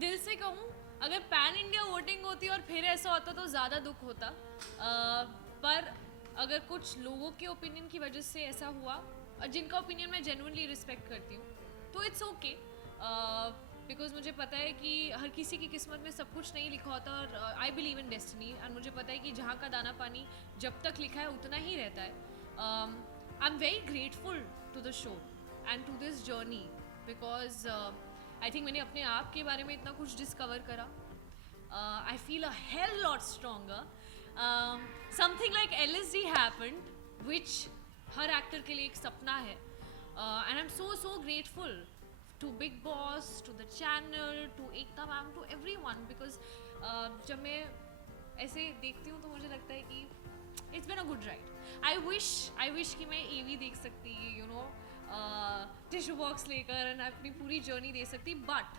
दिल से कहूँ, अगर पैन इंडिया वोटिंग होती और फिर ऐसा होता तो ज़्यादा दुख होता, पर अगर कुछ लोगों के ओपिनियन की वजह से ऐसा हुआ, जिनका ओपिनियन मैं जेन्युइनली रिस्पेक्ट करती हूँ, तो इट्स ओके। बिकॉज मुझे पता है कि हर किसी की किस्मत में सब कुछ नहीं लिखा होता, और I believe in destiny, and मुझे पता है कि जहाँ का दाना पानी जब तक लिखा है उतना ही रहता है। I am very grateful to the show and to this journey, because I think मैंने अपने आप के बारे में इतना कुछ डिस्कवर करा. I feel a hell lot stronger. Something like LSD happened, which her actor के लिए एक सपना है. And I'm so grateful to Big Boss, to the channel, to Ekta ma'am, to everyone, because जब मैं ऐसे देखती हूँ तो मुझे लगता है कि it's been a good ride. I wish कि मैं AV देख सकती, टिश्यू बॉक्स लेकर, एंड अपनी पूरी जर्नी दे सकती, बट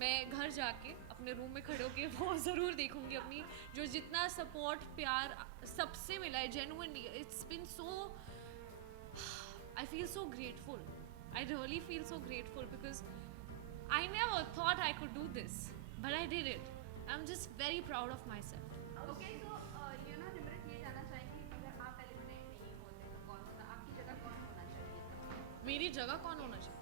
मैं घर जाके अपने रूम में खड़े होके वो ज़रूर देखूंगी. अपनी जो जितना सपोर्ट प्यार सबसे मिला है genuinely, it's been so, I feel so grateful. I really feel so grateful because I never thought I could do this, but I did it. I am just very proud of my self. Okay, तो निमृत ये जानना चाहेंगे, अगर आप eliminate नहीं होते तो कौन होता, आपकी जगह कौन होना चाहिए था? मेरी जगह कौन होना चाहिए?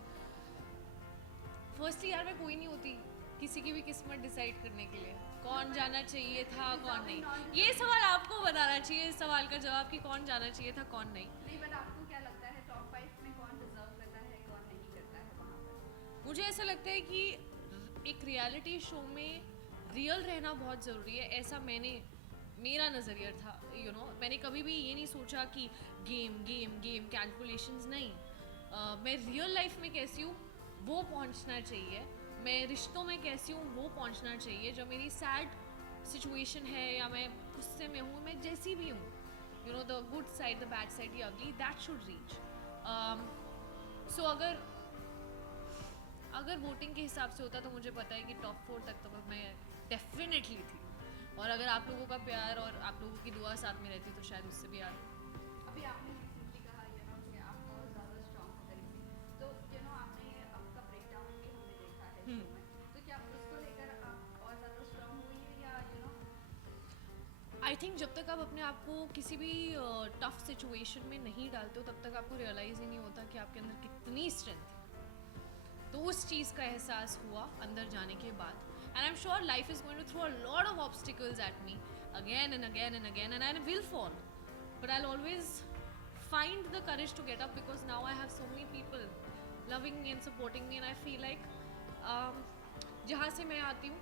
फर्स्टली यार, मैं कोई नहीं होती किसी की भी किस्मत डिसाइड करने के लिए कौन जाना चाहिए था कौन नहीं. ये सवाल आपको बताना चाहिए, इस सवाल का जवाब कि कौन जाना चाहिए था कौन नहीं. नहीं, बट आपको क्या लगता है टॉप 5 में कौन डिजर्व करता है, कौन नहीं करता है वहाँ पर? मुझे ऐसा लगता है कि एक रियलिटी शो में रियल रहना बहुत ज़रूरी है. ऐसा मेरा नज़रिया था. मैंने कभी भी ये नहीं सोचा कि गेम गेम गेम कैलकुलेशंस नहीं. मैं रियल लाइफ में कैसी हूँ वो पहुँचना चाहिए. मैं रिश्तों में कैसी हूँ वो पहुँचना चाहिए. जो मेरी सैड सिचुएशन है या मैं गुस्से में हूँ, मैं जैसी भी हूँ, the good side, the bad side, the ugly, that should reach. So अगर वोटिंग के हिसाब से होता तो मुझे पता है कि टॉप 4 तक तो मैं डेफिनेटली थी. और अगर आप लोगों का प्यार और आप लोगों की दुआ साथ में रहती तो शायद उससे भी यार. अभी आपने रिसेंटली कहा कि आप बहुत ज़्यादा स्ट्रॉन्ग हो करेंगे, तो आपने आपका ब्रेकडाउन भी हमने देखा है शो में, तो क्या उसको लेकर आप और ज़्यादा स्ट्रॉन्ग हुई है या आई थिंक जब तक आप अपने आप को किसी भी टफ सिचुएशन में नहीं डालते हो तब तक आपको रियलाइज़ ही नहीं होता कि आपके अंदर कितनी स्ट्रेंथ है. तो उस चीज़ का एहसास हुआ अंदर जाने के बाद. And I am sure life is going to throw a lot of obstacles at me again and again and again, and I will fall, but I always find the courage to get up, because now I have so many people loving me and supporting me, and I feel like जहाँ से मैं आती हूँ,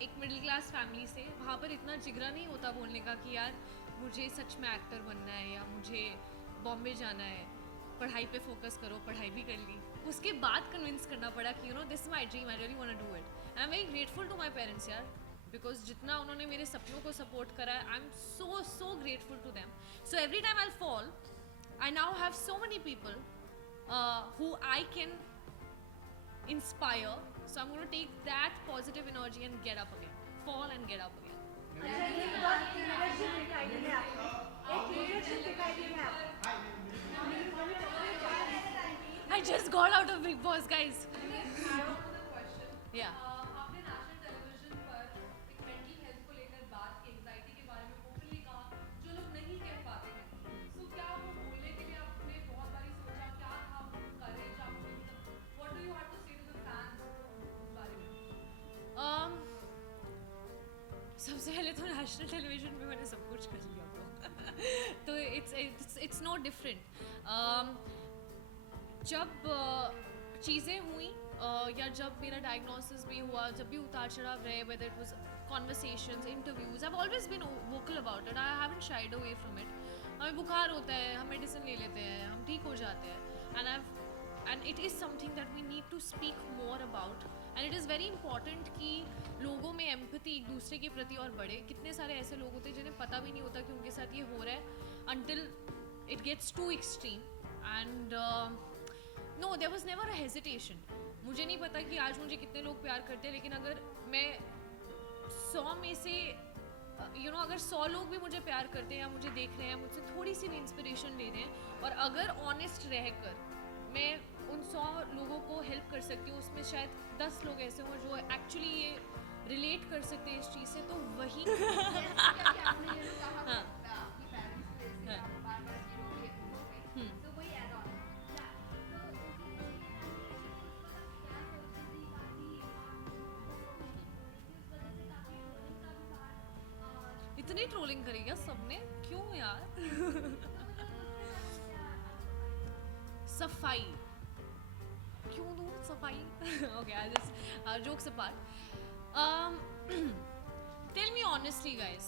एक middle class family से, वहाँ पर इतना जिगरा नहीं होता बोलने का कि यार मुझे सच में एक्टर बनना है या मुझे बॉम्बे जाना है, पढ़ाई पे फोकस करो. पढ़ाई भी कर ली, उसके बाद कन्विंस करना पड़ा कि this my dream, I really want to do it. I am very grateful to my parents यार, बिकॉज जितना उन्होंने मेरे सपनों को सपोर्ट करा है, I am so grateful to them. So every time I fall, I now have so many people who I can inspire. So I'm going to take that positive energy and get up again, fall and get up again. अच्छा, एक बात leadership दिखाई दी है आपको, एक leadership दिखाई दी है आपको. I just got out of Big Boss, guys. Yeah. आपने नेशनल टेलीविजन पर एक मेंटल हेल्थ को लेकर बात की, एंजाइटी के बारे में ओपनली कहा, जो लोग नहीं कह पाते हैं. सो क्या वो बोलने के लिए आपने बहुत बारी सोचा, क्या था वो करेज आपने, what do you have to say to the fans उस बारे में? सबसे पहले तो नेशनल टेलीविजन पे मैंने सब कुछ कर लिया था. तो इट्स नो डिफरेंट. जब चीज़ें हुई या जब मेरा डायग्नोसिस भी हुआ, जब भी उतार चढ़ाव रहे, whether it was conversations, interviews, I have always been vocal about it. I haven't shied away from it. हमें बुखार होता है, हम मेडिसिन ले लेते हैं, हम ठीक हो जाते हैं, and it is something that we need to speak more about. And it is very important कि लोगों में एम्पैथी एक दूसरे के प्रति और बढ़े. कितने सारे ऐसे लोग होते हैं जिन्हें पता भी नहीं होता कि उनके साथ ये हो रहा है, until it gets too extreme. And no, there was never a hesitation. मुझे नहीं पता कि आज मुझे कितने लोग प्यार करते हैं, लेकिन अगर मैं 100 में से अगर 100 लोग भी मुझे प्यार करते हैं या मुझे देख रहे हैं, मुझसे थोड़ी सी भी इंस्पिरेशन ले रहे हैं, और अगर ऑनेस्ट रहकर मैं उन 100 लोगों को हेल्प कर सकती हूँ, उसमें शायद 10 लोग ऐसे हों जो एक्चुअली ये रिलेट कर सकते हैं इस चीज़ से, तो वही आपने ये कहा हाँ। आपकी पेरेंट्स को जैसे हाँ। आप बार-बार गिरोगे उन पे, तो वही ऐड ऑन इतनी ट्रोलिंग करी क्या सबने, क्यों यार? सफाई क्यों दूं सफाई? Okay, I just jokes apart, tell me honestly guys,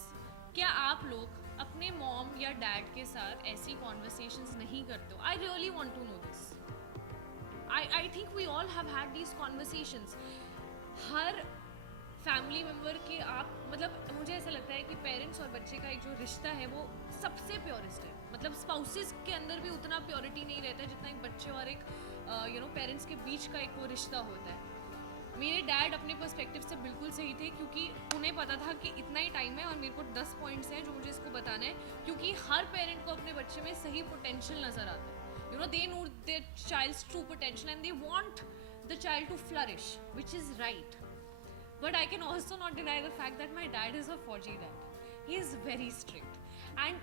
क्या आप लोग अपने मॉम या डैड के साथ ऐसी कॉन्वर्सेशंस नहीं करते हो? I really want to know this. I think we all have had these conversations. हर फैमिली मेम्बर के आप मतलब मुझे ऐसा लगता है कि पेरेंट्स और बच्चे का एक जो रिश्ता है वो सबसे प्योरेस्ट है. मतलब स्पाउसेस के अंदर भी उतना प्योरिटी नहीं रहता है जितना एक बच्चे और एक पेरेंट्स के बीच का एक वो रिश्ता होता है. मेरे डैड अपने पर्सपेक्टिव से बिल्कुल सही थे, क्योंकि उन्हें पता था कि इतना ही टाइम है और मेरे को 10 पॉइंट्स हैं जो मुझे इसको बताना है, क्योंकि हर पेरेंट को अपने बच्चे में सही पोटेंशियल नज़र आता है. They know their child's true potential and they want the child to flourish, which is right. But I can also not deny the fact that my dad is a Fauji dad. He is very strict. And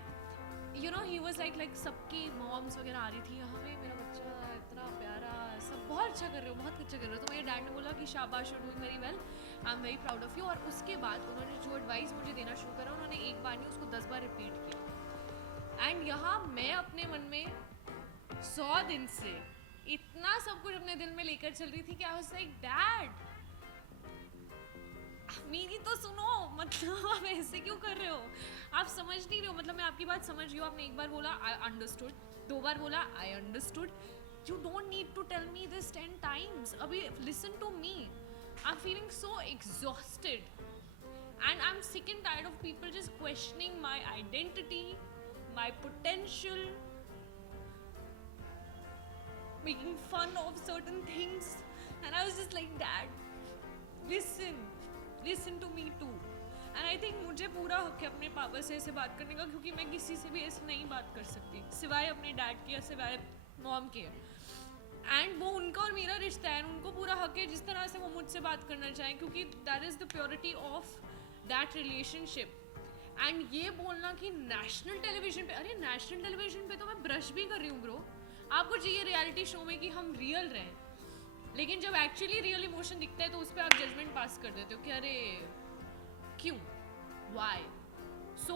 he was like सबकी moms वगैरह आ रही थी, हमें मेरा बच्चा इतना प्यारा, सब बहुत अच्छा कर रहे हो, बहुत अच्छा कर रहे हो. तो मेरे डैड ने बोला कि शाबाश, you're doing very well, I'm very proud of you. और उसके बाद उन्होंने जो एडवाइस मुझे देना शुरू करा, उन्होंने एक बार नहीं उसको 10 बार रिपीट किया. एंड यहाँ मैं अपने मन में 100 दिन से इतना सब कुछ अपने दिल में लेकर चल रही थी कि आई वाज लाइक, डैड मेरी तो सुनो, मतलब आप ऐसे क्यों कर रहे हो? आप समझ नहीं रहे हो. मतलब मैं आपकी बात समझ रही हूँ. आपने एक बार बोला आई अंडरस्टूड, 2 बार बोला I understood. You don't need to tell me this 10 times. अभी listen to me. I am feeling so exhausted and I'm sick and tired of people just questioning my identity, my potential, making fun of certain things. And I was just like, Dad, listen to me too. And I think मुझे पूरा हक है अपने पापा से ऐसे बात करने का, क्योंकि मैं किसी से भी ऐसे नहीं बात कर सकती सिवाय अपने डैड के या सिवाय मॉम के. एंड वो उनका और मेरा रिश्ता है, उनको पूरा हक है जिस तरह से वो मुझसे बात करना चाहें, क्योंकि that is the purity of that relationship. And ये बोलना कि नेशनल टेलीविजन पे, अरे नेशनल टेलीविजन पे तो मैं ब्रश भी कर रही हूँ ब्रो. आपको चाहिए रियलिटी शो में कि हम रियल रहें, लेकिन जब एक्चुअली रियल इमोशन दिखता है तो उस पर आप जजमेंट पास कर देते हो कि अरे क्यों, why. So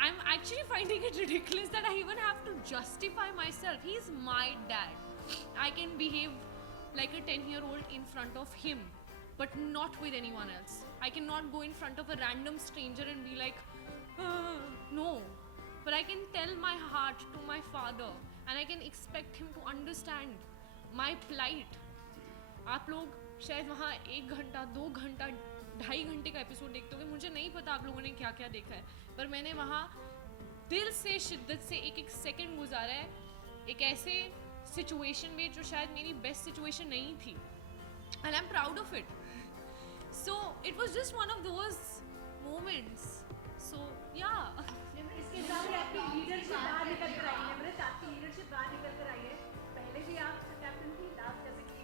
I am actually finding it ridiculous that I even have to justify myself. He is my dad. I can behave like a 10-year-old in front of him, but not with anyone else. I cannot go in front of a random stranger and be like, no. But I can tell my heart to my father, and I can expect him to understand my plight. आप लोग शायद वहाँ 1 घंटा 2 घंटा 2.5 घंटे का episode देखते होंगे. मुझे नहीं पता आप लोगों ने क्या क्या देखा है, पर मैंने वहाँ दिल से शिद्दत से एक सेकंड गुजारा है, एक ऐसे सिचुएशन में जो शायद मेरी बेस्ट सिचुएशन नहीं थी. And I am proud of it. So it was just one of those moments. So yeah इसके साथ ही आपकी लीडरशिप बाहर निकल कर आई है. मतलब आपकी लीडरशिप बाहर निकल कर आई है. पहले भी आप कैप्टन थी, लास्ट जैसे कि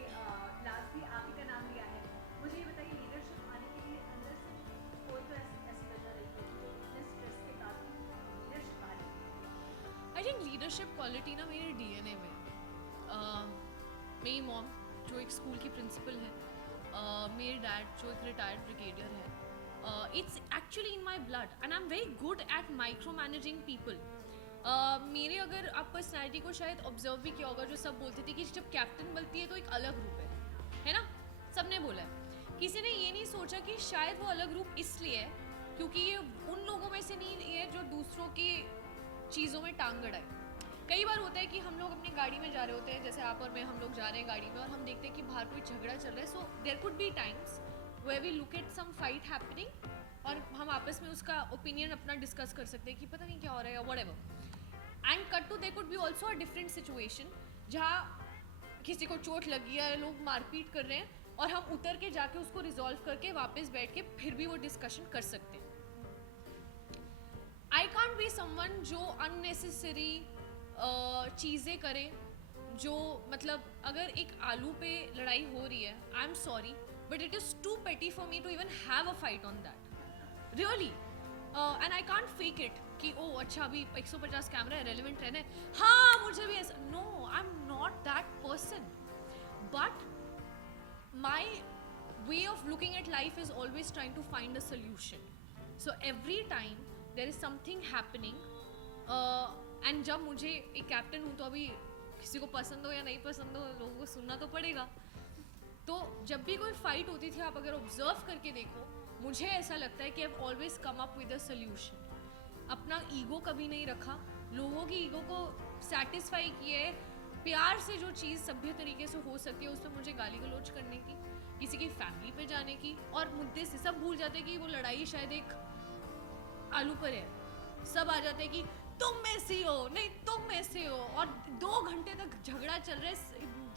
लास्ट भी आप ही का नाम लिया है. मुझे ये बताइए, लीडरशिप आने के लिए अंदर से कोई तो ऐसी वजह रही है कि इतने स्ट्रेस के बाद लीडरशिप आ रही है. आई थिंक लीडरशिप क्वालिटी ना मेरे डीएनए में. मेरी मॉम जो एक स्कूल की प्रिंसिपल है, मेरे डैड जो एक रिटायर्ड ब्रिगेडियर है. It's actually in my blood and I am very good at micro managing people. मेरे अगर आप पर्सनैलिटी को शायद ऑब्जर्व भी किया होगा, जो सब बोलते थे कि जब कैप्टन बनती है तो एक अलग रूप है ना. सबने बोला है. किसी ने ये नहीं सोचा कि शायद वो अलग रूप इसलिए है क्योंकि ये उन लोगों में से नहीं है जो दूसरों की चीज़ों में टांग गड़ाए. कई बार होता है कि हम लोग अपनी गाड़ी में जा रहे होते हैं, जैसे आप और मैं, हम लोग जा रहे हैं गाड़ी में और हम देखते हैं कि बाहर कोई झगड़ा चल रहा है. So there could be times where we look at some fight happening और हम आपस में उसका ओपिनियन अपना डिस्कस कर सकते हैं कि पता नहीं क्या हो रहा है या whatever. And cut to there could be also a different situation जहाँ किसी को चोट लगी है, लोग मारपीट कर रहे हैं और हम उतर के जाके उसको रिजॉल्व करके वापस बैठ के फिर भी वो डिस्कशन कर सकते हैं. आई कांट बी समवन जो अननेसेसरी चीज़ें करे जो मतलब अगर एक आलू पे लड़ाई हो रही है, I am sorry but it is too petty for me to even have a fight on that really, and I can't fake it कि ओ अच्छा अभी 150 कैमरा है, रेलिवेंट रहना है, हाँ मुझे भी ऐसा, no I am not that person, but my way of looking at life is always trying to find a solution. So every time there is something happening, and जब मुझे एक कैप्टन हूँ तो अभी किसी को पसंद हो या नहीं पसंद हो लोगों को सुनना तो पड़ेगा, तो जब भी कोई फाइट होती थी आप अगर ऑब्जर्व करके देखो, मुझे ऐसा लगता है कि I always come up with a solution. अपना ईगो कभी नहीं रखा, लोगों की ईगो को सेटिस्फाई किए, प्यार से जो चीज़ सभ्य तरीके से हो सकती है उस पर मुझे गाली गलौज करने की, किसी की फैमिली पे जाने की, और मुद्दे से सब भूल जाते कि वो लड़ाई शायद एक आलू पर है, सब आ जाते कि तुम ऐसी हो, नहीं तुम ऐसे हो, और 2 घंटे तक झगड़ा चल रहा है,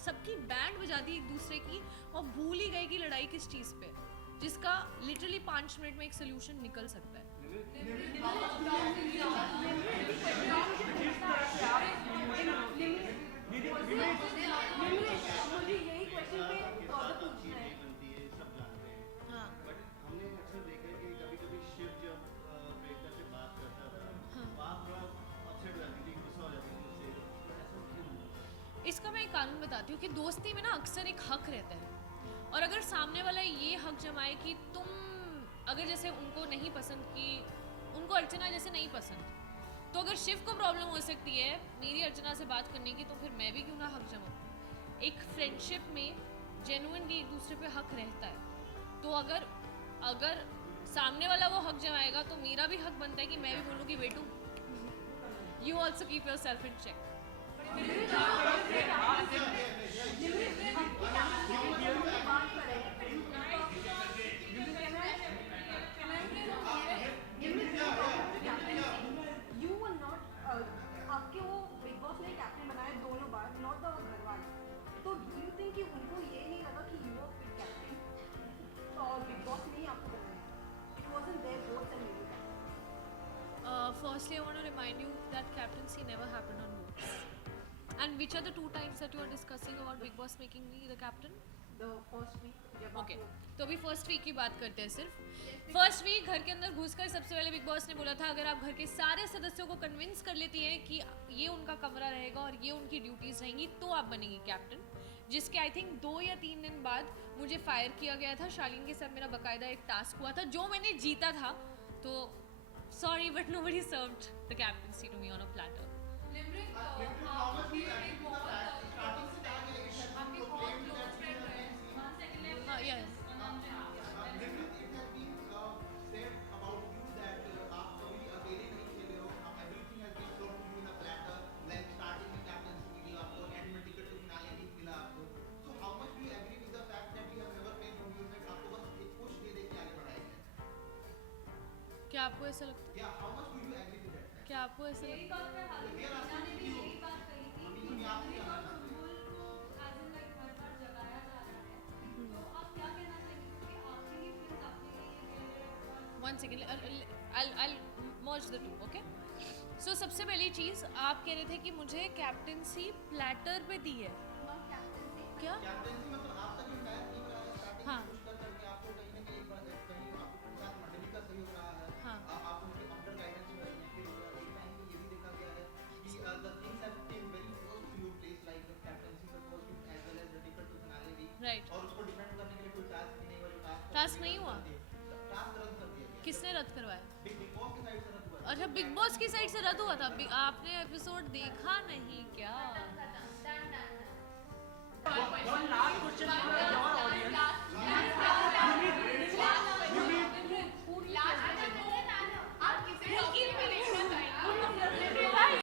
सबकी बैंड बजाती एक दूसरे की, और भूल ही गए कि लड़ाई किस चीज़ पे, जिसका लिटरली 5 मिनट में एक सोल्यूशन निकल सकता है. मुझे यही क्वेश्चन पे और पूछना है. सब जानते हैं, हाँ बट हमने अक्सर देखा है कि कभी-कभी शिव जब प्रियंका से बात करता था, तो आप थोड़ा अपसेट हो जाती थी, गुस्सा हो जाती थी उससे, तो ऐसा क्यों हुआ? इसका मैं एक कानून बताती हूँ कि दोस्ती में ना अक्सर एक हक रहता है, और अगर सामने वाला ये हक जमाए कि तुम अगर जैसे उनको नहीं पसंद की, उनको अर्चना जैसे नहीं पसंद, तो अगर शिव को प्रॉब्लम हो सकती है मेरी अर्चना से बात करने की, तो फिर मैं भी क्यों ना हक जमाऊँ. एक फ्रेंडशिप में जेन्युइनली एक दूसरे पे हक रहता है, तो अगर सामने वाला वो हक जमाएगा तो मेरा भी हक बनता है कि मैं भी बोलूँ कि बेटू you also keep yourself in check. You were not, आपके वो बिग बॉस ने कैप्टन बनाया दोनों बार, नॉट द घर वाले, तो डू यू थिंक कि उनको ये नहीं लगा कि यू आर फिट कैप्टन और बिग बॉस ने ही आपको बनाया? It wasn't there votes and you. Firstly, I want to remind you that captaincy never happened on votes. And which are the 2 times that you are discussing about Big Boss making me the captain? The first week जब okay आपको तो अभी first week की बात करते हैं. सिर्फ first week घर के अंदर घुसकर सबसे पहले बिग बॉस ने बोला था अगर आप घर के सारे सदस्यों को कन्विंस कर लेती हैं कि ये उनका कमरा रहेगा और ये उनकी ड्यूटीज़ रहेंगी तो आप बनेंगी कैप्टन, जिसके आई थिंक 2 या 3 दिन बाद मुझे फायर किया गया था. शालीन के साथ मेरा बाकायदा एक टास्क हुआ था जो मैंने जीता था, तो sorry but nobody served the captaincy to me on a platter. लिमरिक आपके एक बहुत स्टार्टिंग से आपके बहुत क्लोज फ्रेंड रहे. Yes. क्या आपको ऐसा लगता है? क्या आपको ऐसा यही लगता बात मैं हाल ही में मैंने भी यही बात कही थी कि लिमरिक और सुम्बुल को एज इन लाइक हर बार जगाया जा रहा है, तो आप क्या कहना चाहेंगे कि आपके ही फ्रेंड्स आपके लिए ये कह रहे हैं और One second, I'll merge the two, okay? So सबसे पहली चीज़ आप कह रहे थे कि मुझे कैप्टनसी प्लेटर पे दी है, क्या? हाँ हाँ राइट. और उसको डिफेंड करने के लिए कोई टास्क भी नहीं हुआ, जो टास्क नहीं हुआ, टास्क रद्द कर दिया गया. किसने रद्द करवाया? बिग बॉस की साइड से रद्द हुआ. अच्छा बिग बॉस की साइड से रद्द हुआ था, आपने एपिसोड देखा नहीं क्या? One last question for our audience.